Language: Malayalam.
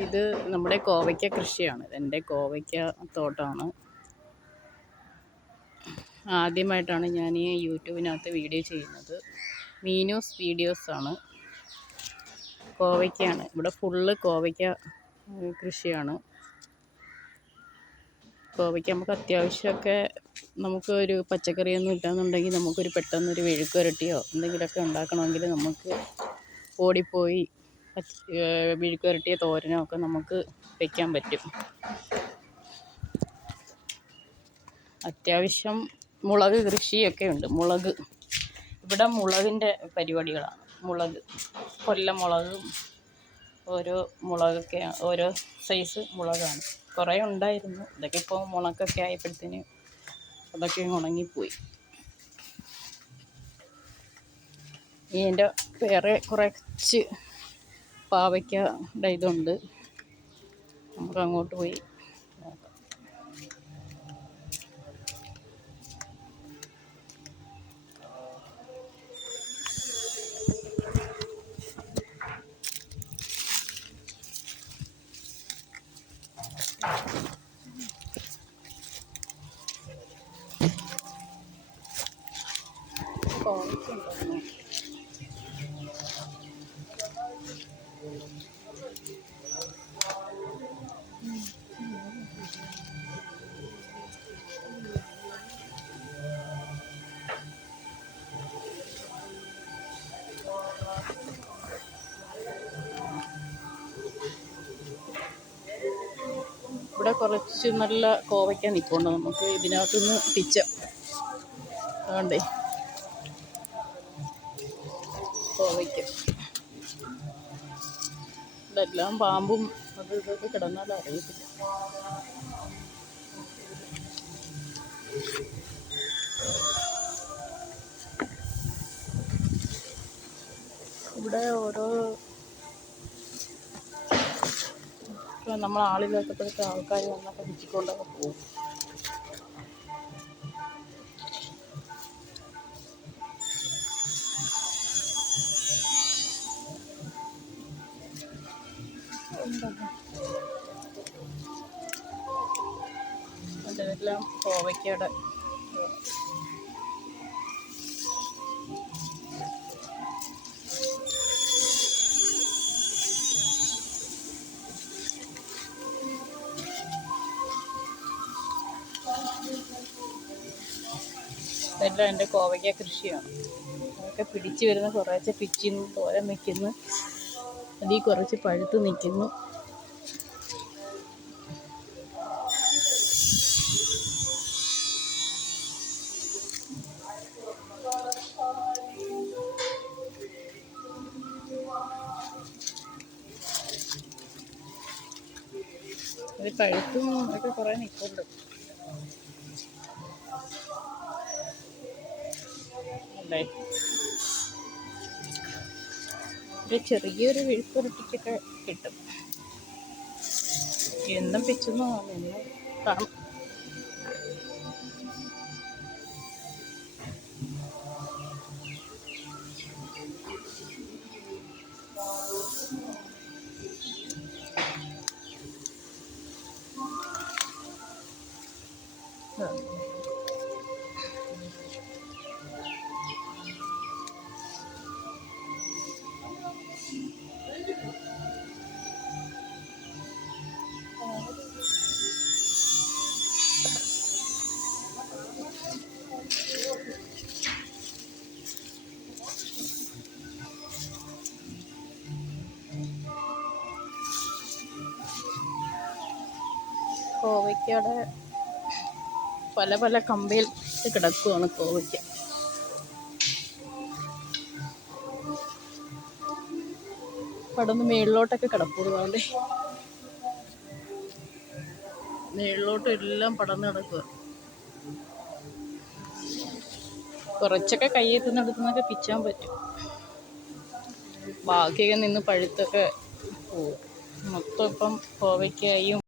ഇത് നമ്മുടെ കോവയ്ക്ക കൃഷിയാണ്. എൻ്റെ കോവയ്ക്ക തോട്ടമാണ്. ആദ്യമായിട്ടാണ് ഞാൻ ഈ യൂട്യൂബിനകത്ത് വീഡിയോ ചെയ്യുന്നത്. മീനൂസ് വീഡിയോസാണ്. കോവയ്ക്കയാണ്. ഇവിടെ ഫുള്ള് കോവയ്ക്ക കൃഷിയാണ്. കോവയ്ക്ക നമുക്ക് അത്യാവശ്യമൊക്കെ നമുക്ക് ഒരു പച്ചക്കറിയൊന്നും ഇല്ലാന്നുണ്ടെങ്കിൽ നമുക്കൊരു പെട്ടെന്നൊരു മെഴുക്കുവരട്ടിയോ എന്തെങ്കിലുമൊക്കെ ഉണ്ടാക്കണമെങ്കിൽ നമുക്ക് ഓടിപ്പോയി മെഴുക്കുവരട്ടിയോ തോരനോ ഒക്കെ നമുക്ക് വയ്ക്കാൻ പറ്റും. അത്യാവശ്യം മുളക് കൃഷിയൊക്കെ ഉണ്ട്. ഇവിടെ മുളകിൻ്റെ പരിപാടികളാണ്. കൊല്ലമുളകും ഓരോ മുളകൊക്കെ ഓരോ സൈസ് മുളകാണ്. കുറേ ഉണ്ടായിരുന്നു. ഇതൊക്കെ ഇപ്പോൾ മുളകൊക്കെ ആയപ്പോഴത്തേന് അതൊക്കെ ഉണങ്ങിപ്പോയി. ഇതിൻ്റെ വേറെ കുറച്ച് പാവയ്ക്കയുടെ ഇതുണ്ട്. നമുക്ക് അങ്ങോട്ട് പോയി നോക്കാം. കോവയ്ക്കുണ്ടോ? ഇവിടെ കുറച്ച് നല്ല കോവയ്ക്ക നിൽപ്പുണ്ട്. നമുക്ക് ഇതിനകത്തുനിന്ന് പിച്ചാം. അതുകൊണ്ടേ കോവയ്ക്ക ഇതെല്ലാം പാമ്പും അത് ഇതൊക്കെ കിടന്നാലും അറിയത്തില്ല. ഇവിടെ ഓരോ നമ്മൾ ആളില്ലാത്തപ്പോഴത്തെ ആൾക്കാർ വന്നൊക്കെ പിച്ചിക്കൊണ്ടൊക്കെ പോകും. അതെല്ലാം കോവയ്ക്കയുടെ ഇതെല്ലാം എൻ്റെ കോവയ്ക്ക കൃഷിയാണ്. അതൊക്കെ പിടിച്ച് വരുന്ന കുറേശ്ശെ പിച്ചിന്ന് തോരൻ വയ്ക്കുന്നു. അതിൽ കുറച്ച് പഴുത്ത് നിൽക്കുന്നു. അത് പഴുത്തും ഒക്കെ കുറേ നിൽക്കുന്നുണ്ട്. അല്ലേ ഒരു ചെറിയൊരു മെഴുക്കുവരട്ടിക്കൊക്കെ കിട്ടും. എന്നും പിച്ചെന്ന് എന്നും കാണും. കോവയ്ക്കയുടെ പല പല കമ്പയിൽ കിടക്കുകയാണ് കോവയ്ക്ക. പടന്ന് മേളിലോട്ടൊക്കെ കിടപ്പുള്ളതുകൊണ്ട് മേളിലോട്ടും എല്ലാം പടന്ന് കിടക്കുക. കുറച്ചൊക്കെ കയ്യെത്തുന്നിടത്തുനിന്നൊക്കെ പിച്ചാൻ പറ്റും. ബാക്കിയൊക്കെ നിന്ന് പഴുത്തൊക്കെ പോകും. മൊത്തം ഇപ്പം കോവയ്ക്കായും